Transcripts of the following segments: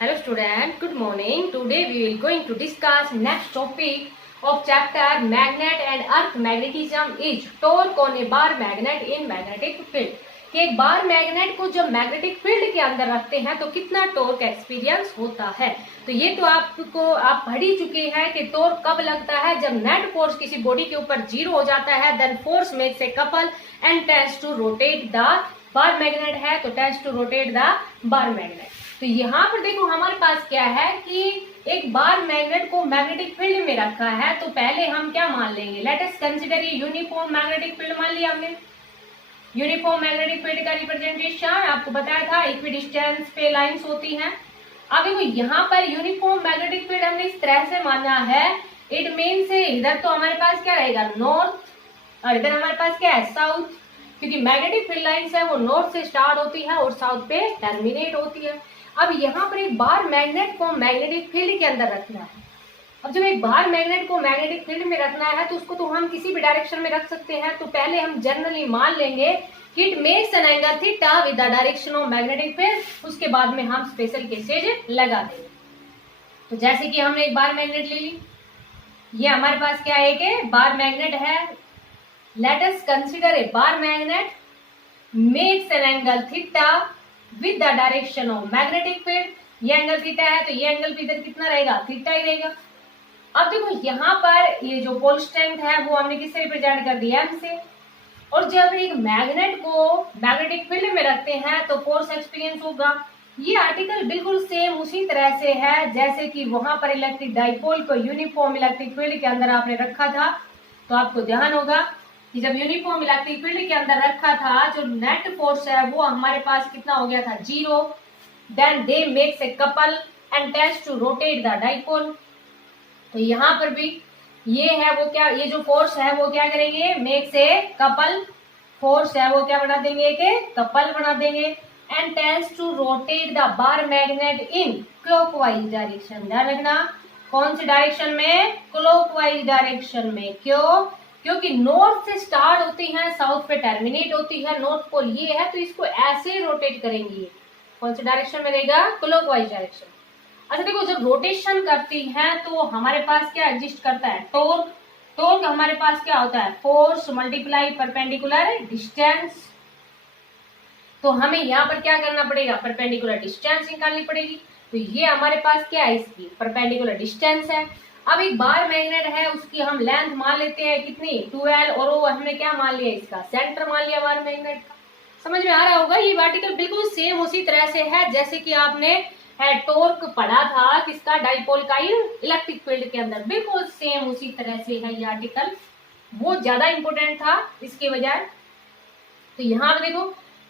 Hello student, good morning. Today we will going to discuss next topic of chapter magnet and earth magnetism is torque on a bar magnet in magnetic field. कि एक bar magnet को जब magnetic field के अंदर रखते हैं तो कितना टॉर्क एक्सपीरियंस होता है। तो ये तो आप पढ़ ही चुके हैं कि टॉर्क कब लगता है, जब नेट फोर्स किसी बॉडी के ऊपर जीरो हो जाता है, then force makes a couple and tends to rotate the bar magnet है तो tends to rotate the bar magnet. तो यहाँ पर देखो हमारे पास क्या है कि एक बार मैग्नेट को मैग्नेटिक फील्ड में रखा है, तो पहले हम क्या मान लेंगे, लेट अस कंसीडर ये यूनिफॉर्म मैग्नेटिक फील्ड मान लिया हमने। यूनिफॉर्म मैग्नेटिक फील्ड का रिप्रेजेंटेशन आपको बताया था इक्विडिस्टेंस पे लाइंस होती हैं। अब देखो यहाँ पर यूनिफॉर्म मैग्नेटिक फील्ड हमने इस तरह से माना है, इट मीन्स इधर तो हमारे पास क्या रहेगा नॉर्थ और इधर हमारे पास क्या है साउथ, क्योंकि मैग्नेटिक फील्ड लाइंस है वो नॉर्थ से स्टार्ट होती है और साउथ पे टर्मिनेट होती है। अब यहाँ पर एक बार मैग्नेट को मैग्नेटिक फील्ड के अंदर रखना है। अब जब एक बार मैग्नेट को मैग्नेटिक फील्ड में रखना है तो उसको तो हम किसी भी डायरेक्शन में रख सकते हैं। तो पहले हम जनरली मान लेंगे कि it makes an angle theta with the direction of magnetic field, उसके बाद में हम स्पेशल केसेज लगा देंगे। तो जैसे कि हमने एक बार मैग्नेट ले ली, ये हमारे पास क्या है कि बार मैग्नेट है। Let us consider a bar magnet makes an angle theta with the direction of magnetic field. ये एंगल थीटा है तो ये एंगल भी इधर कितना रहेगा, थीटा ही रहेगा। अब देखो यहाँ पर ये जो पोल स्ट्रेंथ है वो हमने किससे रिप्रेजेंट कर दिया, एम से। और जब एक मैग्नेट को मैग्नेटिक फील्ड में रखते हैं तो फोर्स एक्सपीरियंस होगा। ये आर्टिकल बिल्कुल सेम उसी तरह से है जैसे कि वहां पर इलेक्ट्रिक डाइपोल को यूनिफॉर्म इलेक्ट्रिक फील्ड के अंदर आपने रखा था। तो आपको ध्यान होगा कि जब यूनिफॉर्म इलेक्ट्रिक फील्ड के अंदर रखा था, जो नेट फोर्स है वो हमारे पास कितना हो गया था, zero. Then they makes a couple and tends to rotate the dipole. तो यहाँ पर भी ये है वो क्या, ये जो फोर्स है वो क्या करेंगे, मेक्स ए कपल, फोर्स है वो क्या बना देंगे, एक कपल बना देंगे and tends to rotate the bar magnet in clockwise direction. ध्यान रखना कौन सी डायरेक्शन में, क्लॉकवाइज डायरेक्शन में। क्यों, क्योंकि नॉर्थ से स्टार्ट होती है साउथ पे टर्मिनेट होती है, नॉर्थ पोल ये है तो इसको ऐसे रोटेट करेंगे। कौन सी डायरेक्शन में रहेगा, क्लॉकवाइज डायरेक्शन। अच्छा देखो जब रोटेशन करती है तो हमारे पास क्या एग्जिस्ट करता है, टॉर्क। टॉर्क हमारे पास क्या होता है, फोर्स मल्टीप्लाई परपेंडिकुलर डिस्टेंस। तो हमें यहाँ पर क्या करना पड़ेगा, परपेंडिकुलर डिस्टेंस निकालनी पड़ेगी। तो ये हमारे पास क्या है, इसकी परपेंडिकुलर डिस्टेंस है। अब एक बार मैग्नेट है उसकी हम लेंथ मान लेते हैं कितनी, 12, और वो हमने क्या मान लिया, इसका सेंटर मान लिया बार मैग्नेट का। समझ में आ रहा होगा, ये आर्टिकल बिल्कुल सेम उसी तरह से है जैसे कि आपने टॉर्क पढ़ा था किसका, डाइपोल का इलेक्ट्रिक फील्ड के अंदर, बिल्कुल सेम उसी तरह से है ये आर्टिकल। वो ज्यादा इंपॉर्टेंट था इसके बजाय। तो यहाँ पे देखो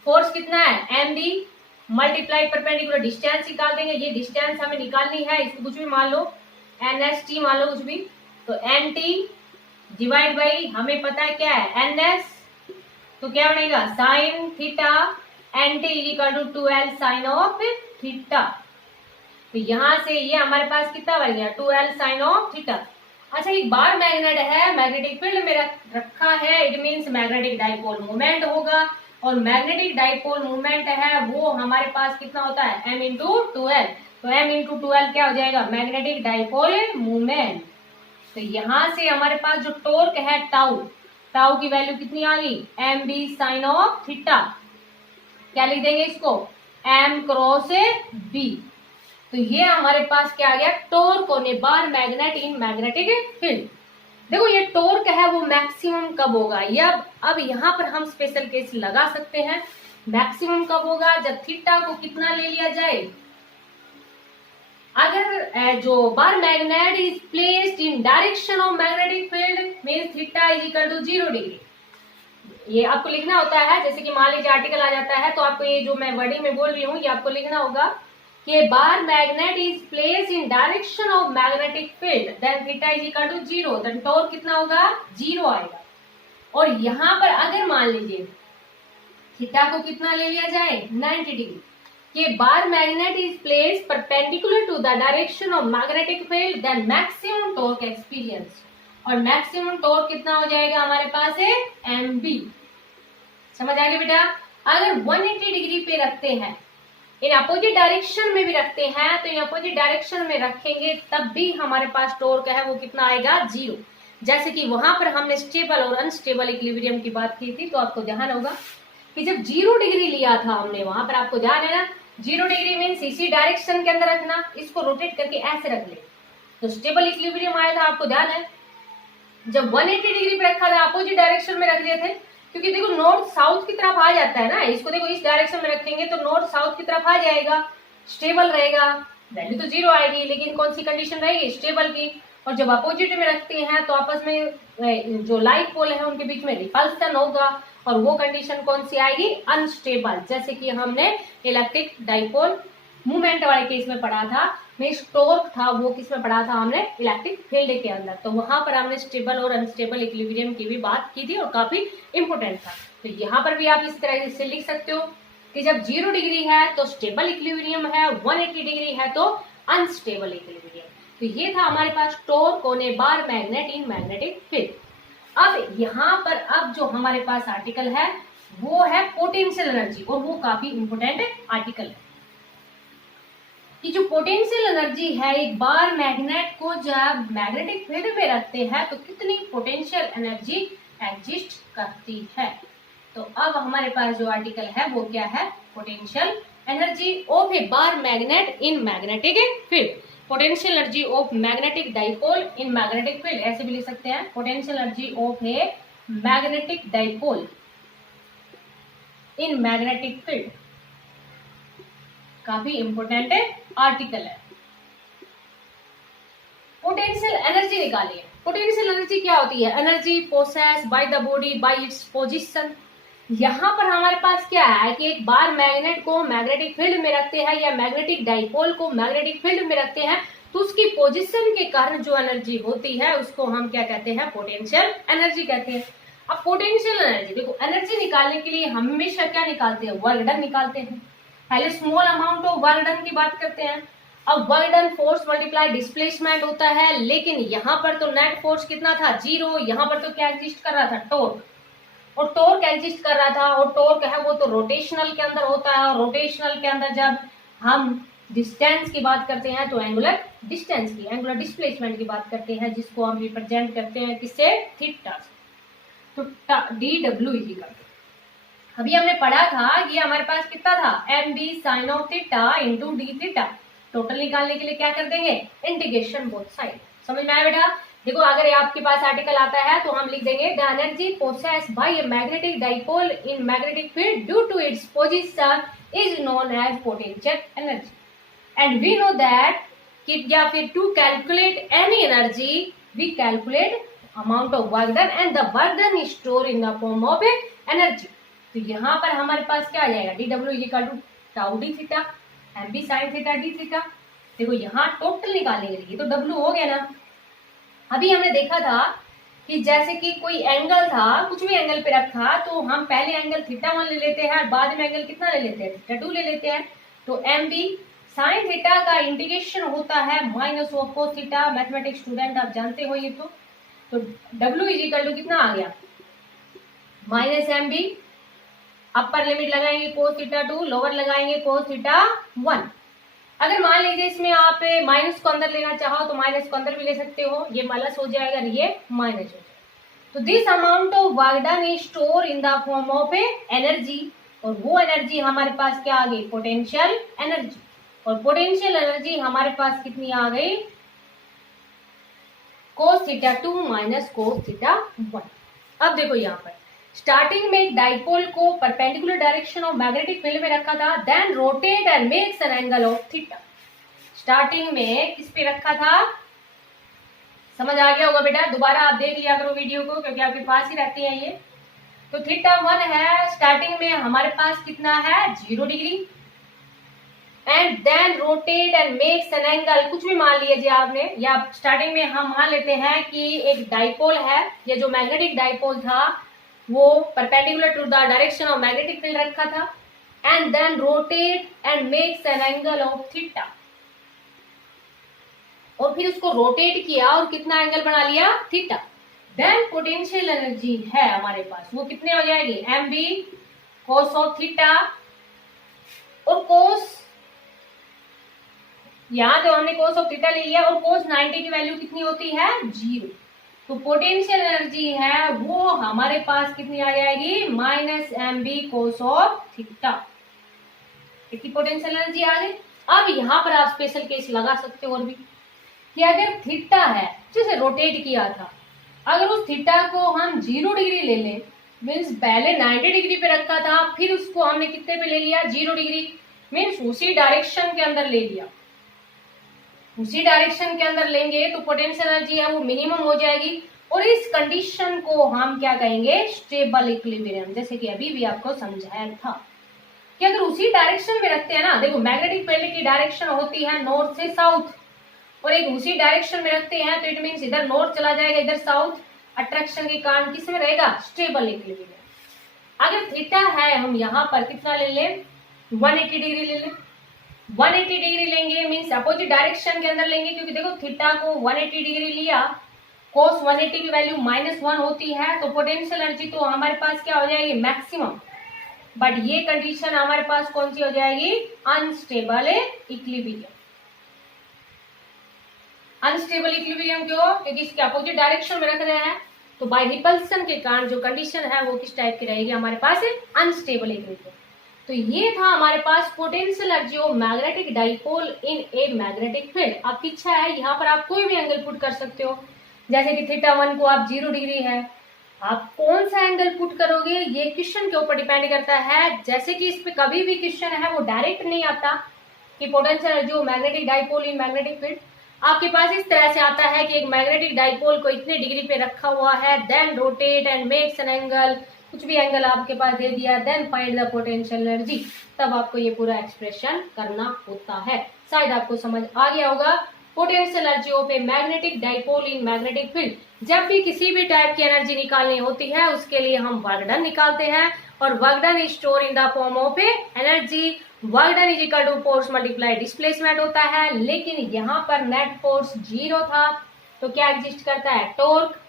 फोर्स कितना है, M B multiply perpendicular distance निकाल देंगे। ये डिस्टेंस हमें निकालनी है, इसको कुछ भी मान लो, एन एस टी मान लो कुछ भी। तो एन टी डिवाइड बाई हमें पता है क्या है, एन एस। तो क्या बनेगा, sine theta N T equal to 2L sine of theta. तो यहाँ से ये हमारे पास कितना बन गया, 2L साइन ऑफ थीटा। अच्छा एक बार मैग्नेट है, मैग्नेटिक फील्ड में रखा है, it means magnetic dipole movement होगा। और मैग्नेटिक डाइपोल मूवमेंट है वो हमारे पास कितना होता है, m इंटू 2L। तो m इंटू 2L क्या हो जाएगा, मैग्नेटिक डाइपोल मूवमेंट। तो यहाँ से हमारे पास जो टॉर्क है टाउ, टाउ की वैल्यू कितनी आ गई, M B sine of theta. क्या लिख देंगे इसको, m क्रॉस b। तो ये हमारे पास क्या आ गया, torque on a bar magnet in magnetic field. देखो ये टॉर्क है वो मैक्सिमम कब होगा, ये अब यहाँ पर हम स्पेशल केस लगा सकते हैं। मैक्सिमम कब होगा, जब थीटा को कितना ले लिया जाए, अगर जो bar magnet is placed in direction of magnetic field means theta is equal to 0 degree. ये आपको लिखना होता है, जैसे कि मान लीजिए आर्टिकल आ जाता है तो आपको ये जो मैं वर्डिंग में बोल रही हूँ ये आपको लिखना होगा कि bar magnet is placed in direction of magnetic field then theta is equal to 0, then torque कितना होगा, 0 आएगा। और यहाँ पर अगर मान लीजिए थीटा को कितना ले लिया जाए, 90 डिग्री, कि bar magnet is placed perpendicular to the direction of magnetic field then maximum torque experience. और मैक्सिमम टॉर्क कितना हो जाएगा हमारे पास है, एम बी। समझ आ गया बेटा। अगर 180 डिग्री पे रखते हैं इन अपोजिट डायरेक्शन में भी रखते हैं, तो इन अपोजिट डायरेक्शन में रखेंगे तब भी हमारे पास टॉर्क है वो कितना आएगा, 0। जैसे कि वहां पर हमने स्टेबल और अनस्टेबल इक्विलिब्रियम की बात की थी, तो आपको ध्यान होगा कि जब 0 डिग्री लिया था हमने, वहां पर आपको ध्यान है ना, 0 डिग्री मीन्स इसी डायरेक्शन के अंदर रखना, इसको रोटेट करके ऐसे रख ले, तो स्टेबल इक्विलिब्रियम आया था, आपको ध्यान है। जब 180 डिग्री पे रखा था, अपोजिट डायरेक्शन में रख दिए थे, क्योंकि देखो नॉर्थ साउथ की तरफ आ जाता है ना, इसको देखो इस डायरेक्शन में रखेंगे तो नॉर्थ साउथ की तरफ आ जाएगा, स्टेबल रहेगा, वैल्यू तो 0 आएगी, लेकिन कौन सी कंडीशन रहेगी, स्टेबल की। और जब अपोजिट में रखते हैं तो आपस में जो लाइक पोल है उनके बीच में रिपल्सन होगा, और वो कंडीशन कौन सी आएगी, अनस्टेबल। जैसे कि हमने इलेक्ट्रिक डाइपोल मूवमेंट वाले केस में पढ़ा था, में टॉर्क था वो किस में पढ़ा था हमने, इलेक्ट्रिक फील्ड के अंदर, तो वहां पर हमने स्टेबल और अनस्टेबल इक्विलिब्रियम की भी बात की थी और काफी इंपोर्टेंट था। तो यहाँ पर भी आप इस तरह से लिख सकते हो कि जब 0 डिग्री है तो स्टेबल इक्विलिब्रियम है, 180 डिग्री है तो अनस्टेबल इक्विलिब्रियम। तो ये था हमारे पास torque on a bar magnet in magnetic field. अब यहाँ पर अब जो हमारे पास आर्टिकल है वो है पोटेंशियल एनर्जी, और वो काफी इंपोर्टेंट आर्टिकल है कि जो पोटेंशियल एनर्जी है, एक बार मैग्नेट को जब मैग्नेटिक फील्ड में रखते हैं तो कितनी पोटेंशियल एनर्जी एग्जिस्ट करती है। तो अब हमारे पास जो आर्टिकल है वो क्या है, potential energy of a bar magnet in magnetic field, potential energy of magnetic dipole in magnetic field, ऐसे भी लिख सकते हैं, potential energy of a magnetic dipole in magnetic field, काफी इंपोर्टेंट आर्टिकल है। पोटेंशियल एनर्जी निकालिए। पोटेंशियल एनर्जी क्या होती है, energy possess by the body by its position. यहाँ पर हमारे पास क्या है कि एक बार मैग्नेट को मैग्नेटिक फील्ड में रखते हैं या मैग्नेटिक डाइपोल को मैग्नेटिक फील्ड में रखते हैं, तो उसकी पोजीशन के कारण जो एनर्जी होती है उसको हम क्या कहते हैं, पोटेंशियल एनर्जी कहते हैं। अब पोटेंशियल एनर्जी देखो, एनर्जी निकालने के लिए हम हमेशा क्या निकालते हैं, वर्क डन निकालते हैं। पहले small amount of work done की बात करते हैं। अब work done force multiply displacement होता है, लेकिन यहाँ पर तो नेट फोर्स कितना था, 0। यहाँ पर तो क्या एग्जिस्ट कर रहा था, टॉर्क, और टॉर्क एग्जिस्ट कर रहा था, और टॉर्क है वो तो रोटेशनल के अंदर होता है, और रोटेशनल के अंदर जब हम डिस्टेंस की बात करते हैं तो एंगुलर डिस्टेंस की, एंगुलर डिस्प्लेसमेंट की बात करते हैं, जिसको हम रिप्रेजेंट करते हैं किससे, थीटा। तो dw इज इक्वल टू, अभी हमने पढ़ा था ये हमारे पास कितना था, mb sin of theta into D theta. Total निकालने के लिए क्या कर देंगे, इंटीग्रेशन बोथ साइड। समझ में आया बेटा। देखो अगर आपके पास आर्टिकल आता है तो हम लिख देंगे the energy possess by a magnetic dipole in magnetic field due to its position is known as potential energy. And we know that कि या फिर to calculate any energy we calculate amount of work done and the work done is store in the form of a energy. तो यहाँ पर हमारे पास क्या आ जाएगा, dw equal to tau D theta mb sin theta D theta. देखो यहाँ टोटल निकालने के लिए तो w हो गया ना। अभी हमने देखा था कि जैसे कि कोई एंगल था, कुछ भी एंगल पे रखा, तो हम पहले एंगल थीटा 1 ले लेते हैं और बाद में एंगल कितना ले लेते हैं, थीटा 2 ले लेते हैं। तो mb sin थीटा का इंटीग्रेशन होता है minus of cos theta. Mathematics student आप जानते हो ये तो w इज इक्वल टू कितना आ गया, माइनस mb, अपर लिमिट लगाएंगे कोस थीटा 2, लोअर लगाएंगे कोस थीटा 1। अगर मान लीजिए इसमें आप माइनस को अंदर लेना चाहो तो माइनस को अंदर भी ले सकते हो, ये प्लस हो जाएगा, ये माइनस हो जाएगा। तो this amount of work done is store in the form of a energy, और वो एनर्जी हमारे पास क्या आ गई, पोटेंशियल एनर्जी। और पोटेंशियल एनर्जी हमारे पास कितनी आ गई, cos theta 2 minus cos theta 1। अब देखो यहाँ पर स्टार्टिंग में एक डाइपोल को perpendicular direction of magnetic field में रखा था, then rotate and makes an angle of theta. Starting में किस पे रखा था, समझ आ गया होगा बेटा, दोबारा आप देख लिया करो वीडियो को क्योंकि आपके पास ही रहती है ये। तो थीटा 1 है, स्टार्टिंग में हमारे पास कितना है, 0 degree, and then rotate and makes an angle, कुछ भी मान लीजिए आपने, या स्टार्टिंग में हम मान लेते हैं कि एक डाइपोल है, ये जो मैग्नेटिक डाइपोल था वो perpendicular to the direction of magnetic field रखा था, and then rotate and makes an angle of theta, और फिर उसको रोटेट किया और कितना एंगल बना लिया, थीटा। देन पोटेंशियल एनर्जी है हमारे पास, वो कितने हो जाएगी, mb cos ऑफ थीटा, और cos यहाँ तो हमने cos ऑफ थीटा ले लिया और cos 90 की वैल्यू कितनी होती है 0। तो पोटेंशियल एनर्जी है वो हमारे पास कितनी आ जाएगी -mb cos ऑफ थीटा। कितनी पोटेंशियल एनर्जी आ गई। अब यहाँ पर आप स्पेशल केस लगा सकते हो और भी कि अगर थीटा है जैसे रोटेट किया था, अगर उस थीटा को हम 0 डिग्री ले लें, मीन्स पहले 90 डिग्री पे रखा था, फिर उसको हमने कितने पे ले लिया 0 डिग्री, मीन्स उसी डायरेक्शन के अंदर ले लिया, उसी डायरेक्शन के अंदर लेंगे तो पोटेंशियल एनर्जी है वो मिनिमम हो जाएगी। और इस कंडीशन को हम क्या कहेंगे स्टेबल इक्विलिब्रियम। जैसे कि अभी भी आपको समझाया था कि अगर उसी डायरेक्शन में रखते हैं ना, देखो मैग्नेटिक फील्ड की डायरेक्शन होती है नॉर्थ से साउथ, और एक उसी डायरेक्शन में रखते हैं तो इट मीन्स इधर नॉर्थ चला जाएगा इधर साउथ, अट्रैक्शन के कारण किस में रहेगा स्टेबल इक्विलिब्रियम। अगर थीटा है हम यहाँ पर कितना ले लें 180 डिग्री ले लें, 180 डिग्री लेंगे मीन्स अपोजिट डायरेक्शन के अंदर लेंगे, क्योंकि देखो थीटा को 180 डिग्री लिया, cos 180 की वैल्यू -1 होती है, तो पोटेंशियल एनर्जी तो हमारे पास क्या हो जाएगी मैक्सिमम। बट ये कंडीशन हमारे पास कौन सी हो जाएगी अनस्टेबल इक्विलिब्रियम। अनस्टेबल इक्विलिब्रियम क्यों, क्योंकि इसके अपोजिट डायरेक्शन में रख रहे हैं, तो बाय रिपल्सन के कारण जो कंडीशन है वो किस टाइप की रहेगी हमारे पास अनस्टेबल इक्विलिब्रियम। तो ये था हमारे पास potential energy of magnetic dipole in a magnetic field. आपकी इच्छा है यहाँ पर आप कोई भी एंगल पुट कर सकते हो, जैसे कि थीटा 1 को आप 0 डिग्री है, आप कौन सा एंगल पुट करोगे ये क्वेश्चन के ऊपर डिपेंड करता है। जैसे कि इस पे कभी भी क्वेश्चन है वो डायरेक्ट नहीं आता कि potential energy of magnetic dipole in magnetic field, आपके पास इस तरह से आता है कि एक मैग्नेटिक डाइपोल को इतने डिग्री पे रखा हुआ है, then rotate and makes an angle, कुछ भी एंगल आपके पास दे दिया, then find the potential energy, तब आपको ये पूरा एक्सप्रेशन करना होता है। शायद आपको समझ आ गया होगा। Potential energy of a magnetic dipole in magnetic field, जब भी किसी भी टाइप की एनर्जी निकालनी होती है उसके लिए हम वर्क डन निकालते हैं, और work done is store in the form of a energy. Work done is equal to force multiply displacement होता है, लेकिन यहाँ पर नेट फोर्स 0 था, तो क्या एग्जिस्ट करता है टॉर्क,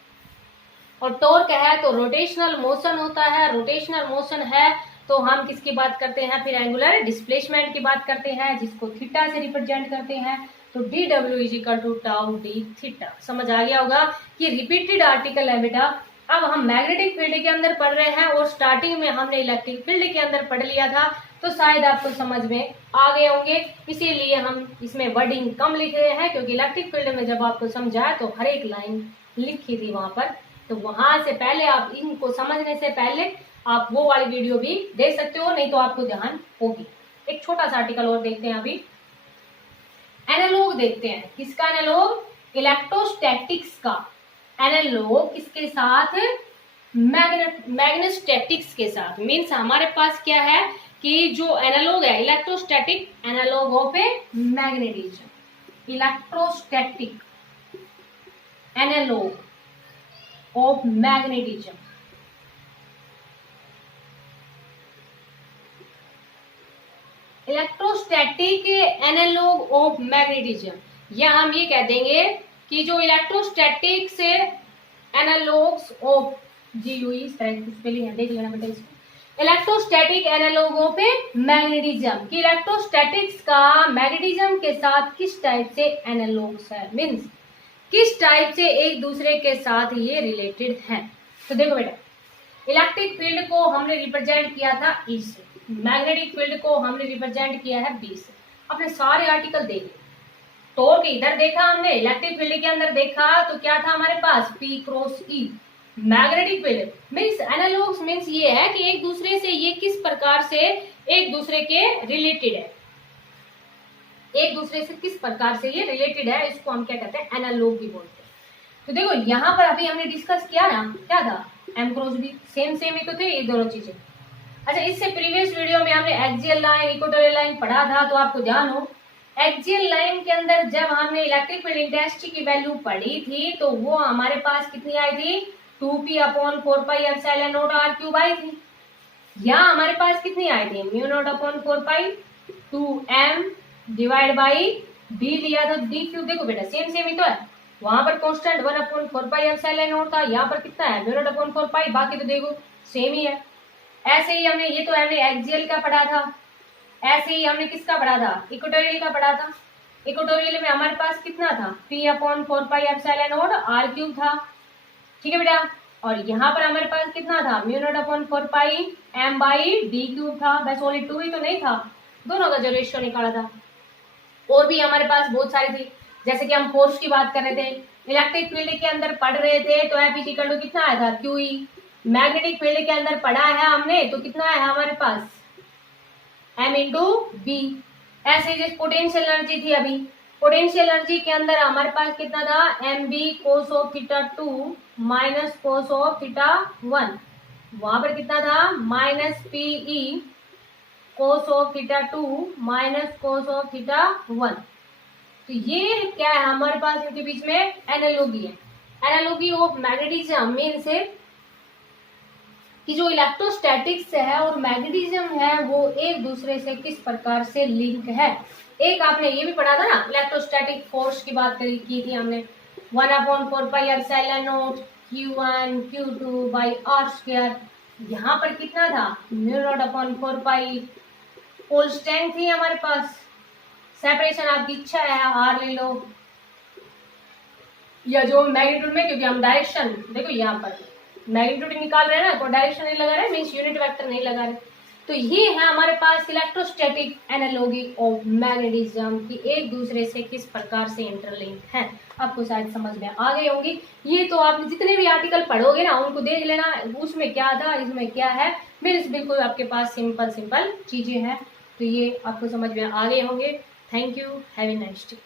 और टॉर्क है तो रोटेशनल मोशन होता है, रोटेशनल मोशन है तो हम किसकी बात करते हैं फिर एंगुलर डिस्प्लेसमेंट की बात करते हैं, जिसको थीटा से रिप्रेजेंट करते हैं। तो D W is equal to tau D theta. समझ आ गया होगा कि रिपीटेड आर्टिकल है बेटा। अब हम मैग्नेटिक फील्ड के अंदर पढ़ रहे हैं और स्टार्टिंग में हमने इलेक्ट्रिक फील्ड के अंदर पढ़ लिया था, तो शायद आपको समझ में आ गए होंगे, इसीलिए हम इसमें वर्डिंग कम लिख रहे हैं, क्योंकि इलेक्ट्रिक फील्ड में जब आपको समझाया तो हर एक लाइन लिखी थी वहां पर, तो वहां से पहले आप इनको समझने से पहले आप वो वाली वीडियो भी देख सकते हो, नहीं तो आपको ध्यान होगी। एक छोटा सा आर्टिकल और देखते हैं अभी, एनालॉग देखते हैं। किसका एनालॉग, इलेक्ट्रोस्टैटिक्स का एनालॉग किसके साथ, मैग्नेटोस्टैटिक्स के साथ। मीन्स हमारे पास क्या है कि जो एनालॉग है electrostatic analogue of a magnetism, electrostatic analogue of magnetism. Electrostatic analogue of magnetism, या हम ये कह देंगे कि जो इलेक्ट्रोस्टैटिक से एनालॉग्स ऑफ जीयूई स्पेलिंग है, देख लेना बेटा इसको, electrostatic analogue of a magnetism कि इलेक्ट्रोस्टैटिक्स का मैग्नेटिज्म के साथ किस टाइप से एनालॉग्स है, मींस किस टाइप से एक दूसरे के साथ ये रिलेटेड है। तो देखो बेटा, इलेक्ट्रिक फील्ड को हमने रिप्रेजेंट किया था ई से, मैग्नेटिक फील्ड को हमने रिप्रेजेंट किया है बी से। अपने सारे आर्टिकल देखे, टॉर्क इधर देखा हमने, इलेक्ट्रिक फील्ड के अंदर देखा तो क्या था हमारे पास P cross E। Magnetic field means analogues means ये है कि एक दूसरे से ये किस प्रकार से एक दूसरे के रिलेटेड है, एक दूसरे से किस प्रकार से ये रिलेटेड है, इसको हम क्या कहते हैं एनालॉग भी बोलते हैं। तो देखो यहाँ पर अभी हमने डिस्कस किया ना, क्या था M क्रॉस B, सेम ही तो थे ये दोनों चीजें। अच्छा, इससे प्रीवियस वीडियो में हमने एक्सियल लाइन इक्वेटोरियल लाइन पढ़ा था, तो आपको ध्यान हो एक्सियल लाइन के अंदर जब हमने इलेक्ट्रिक फील्ड इंटेंसिटी की वैल्यू पढ़ी थी तो वो हमारे पास कितनी आई थी 2p/4πε0r³ आई थी। यहाँ हमारे पास कितनी आई थी μ0/4π 2m डिवाइड बाई d लिया था d³। देखो बेटा सेम ही तो है, वहां पर कांस्टेंट 1/4πε0 था, यहाँ पर कितना है μ0/4π, बाकी तो देखो सेम ही है। ऐसे ही हमने ये तो हमने एक्सियल का पढ़ा था, ऐसे ही हमने किसका पढ़ा था इक्वेटोरियल का पढ़ा था। इक्वेटोरियल में हमारे पास कितना था, P/4πε0r³ था, ठीक है बेटा। और यहाँ पर हमारे पास कितना था, μ0/4πm/d³ था, बस ओनली 2 ही तो नहीं था, दोनों का जो रेशियो निकाला था। और भी हमारे पास बहुत सारी थी, जैसे कि हम फोर्स की बात कर रहे थे, इलेक्ट्रिक फील्ड के अंदर पढ़ रहे थे तो F इक्वल टू कितना आया था, QE। मैग्नेटिक फील्ड के अंदर पढ़ा है हमने तो कितना है हमारे पास, M इंटू बी। ऐसे जैसे पोटेंशियल एनर्जी थी, अभी पोटेंशियल एनर्जी के अंदर हमारे पास कितना था, mb cos of theta 2 minus cos of theta 1, वहां पर कितना था, minus pe cos of theta 2 minus cos of theta 1। तो ये क्या है हमारे पास, इनके बीच में एनालॉजी है, एनालॉजी ऑफ मैग्नेटिज्म मीन से कि जो इलेक्ट्रोस्टैटिक्स है और मैग्नेटिज्म है वो एक दूसरे से किस प्रकार से लिंक है। एक आपने ये भी पढ़ा था ना, इलेक्ट्रोस्टैटिक फोर्स की बात की थी हमने, 1/4πε0 Q1 Q2 बाई r²। यहाँ पर कितना था, μ0/4π पोल स्ट्रेंथ थी हमारे पास, सेपरेशन आपकी इच्छा है r ले लो या जो मैग्नीट्यूड में, क्योंकि हम डायरेक्शन देखो यहाँ पर मैग्नीट्यूड निकाल रहे हैं ना, तो डायरेक्शन नहीं लगा रहे, मीन्स यूनिट वेक्टर नहीं लगा रहे। तो ये है हमारे पास इलेक्ट्रोस्टैटिक एनालॉजी ऑफ मैग्नेटिज्म की एक दूसरे से किस प्रकार से इंटरलिंक है। आपको शायद समझ में आ गई होंगी। ये तो आप जितने भी आर्टिकल पढ़ोगे ना उनको देख लेना, उसमें क्या था इसमें क्या है, मीन्स बिल्कुल आपके पास सिंपल सिंपल चीजें हैं। तो ये आपको समझ में आ गए होंगे। Thank you, have a nice day.